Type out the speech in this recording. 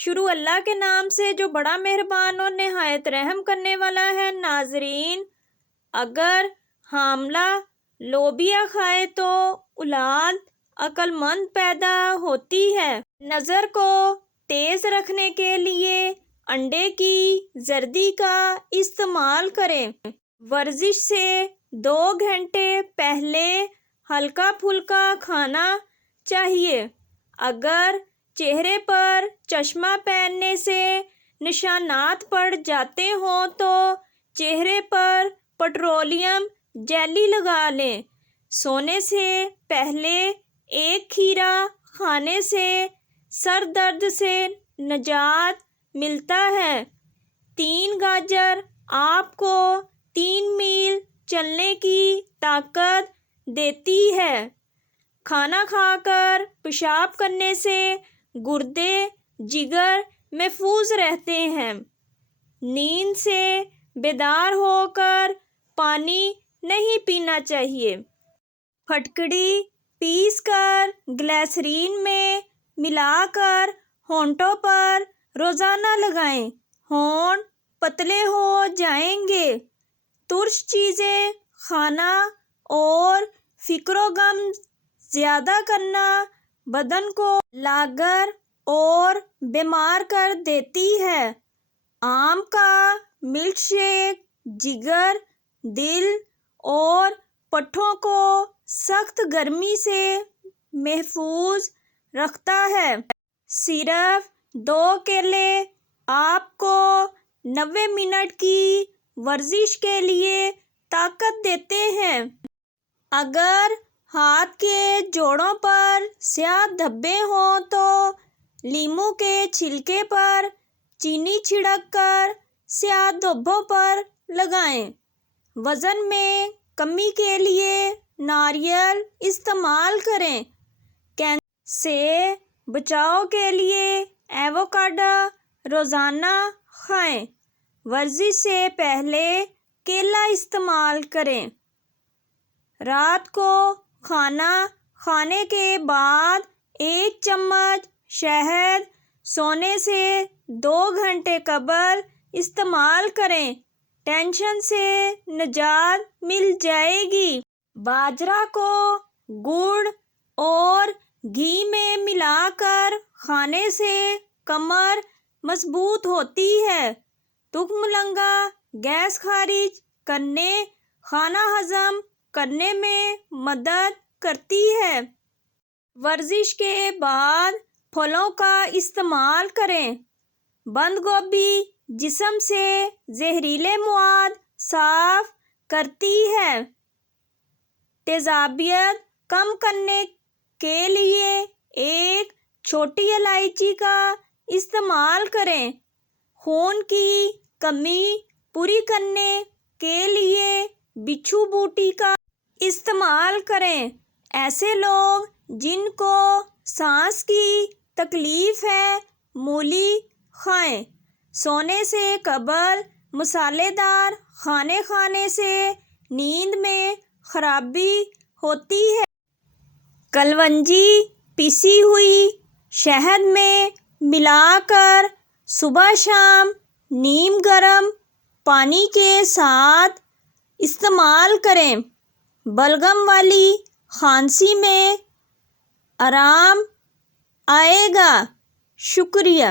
شروع اللہ کے نام سے جو بڑا مہربان اور نہایت رحم کرنے والا ہے۔ ناظرین، اگر حاملہ لوبیا کھائے تو اولاد عقل مند پیدا ہوتی ہے۔ نظر کو تیز رکھنے کے لیے انڈے کی زردی کا استعمال کریں۔ ورزش سے 2 گھنٹے پہلے ہلکا پھلکا کھانا چاہیے۔ اگر چہرے پر چشمہ پہننے سے نشانات پڑ جاتے ہوں تو چہرے پر پیٹرولیم جیلی لگا لیں۔ سونے سے پہلے 1 کھیرا کھانے سے سر درد سے نجات ملتا ہے۔ 3 گاجر آپ کو 3 میل چلنے کی طاقت دیتی ہے۔ کھانا کھا کر پیشاب کرنے سے گردے جگر محفوظ رہتے ہیں۔ نیند سے بیدار ہو کر پانی نہیں پینا چاہیے۔ پھٹکڑی پیس کر گلیسرین میں ملا کر ہونٹوں پر روزانہ لگائیں۔ ہونٹ پتلے ہو جائیں گے۔ ترش چیزیں کھانا اور فکر و غم زیادہ کرنا بدن کو لاغر اور بیمار کر دیتی ہے۔ آم کا ملک شیک جگر، دل اور پٹھوں کو سخت گرمی سے محفوظ رکھتا ہے۔ صرف 2 کیلے آپ کو 90 منٹ کی ورزش کے لیے طاقت دیتے ہیں۔ اگر ہاتھ کے جوڑوں پر سیاہ دھبے ہوں تو لیموں کے چھلکے پر چینی چھڑک کر سیاہ دھبوں پر لگائیں۔ وزن میں کمی کے لیے ناریل استعمال کریں۔ کینسر سے بچاؤ کے لیے ایووکیڈو روزانہ کھائیں۔ ورزش سے پہلے کیلا استعمال کریں۔ رات کو کھانا کھانے کے بعد 1 چمچ شہد سونے سے 2 گھنٹے قبل استعمال کریں۔ ٹینشن سے نجات مل جائے گی۔ باجرہ کو گڑ اور گھی میں ملا کر کھانے سے کمر مضبوط ہوتی ہے۔ تخم مرغ گیس خارج کرنے، کھانا ہضم کرنے میں مدد کرتی ہے۔ ورزش کے بعد پھلوں کا استعمال کریں۔ بند گوبھی جسم سے زہریلے مواد صاف کرتی ہے۔ تیزابیت کم کرنے کے لیے 1 چھوٹی الائچی کا استعمال کریں۔ خون کی کمی پوری کرنے کے لیے بچھو بوٹی کا استعمال کریں۔ ایسے لوگ جن کو سانس کی تکلیف ہے مولی کھائیں۔ سونے سے قبل مسالے دار کھانے کھانے سے نیند میں خرابی ہوتی ہے۔ کلونجی پیسی ہوئی شہد میں ملا کر صبح شام نیم گرم پانی کے ساتھ استعمال کریں۔ بلغم والی کھانسی میں آرام آئے گا۔ شکریہ۔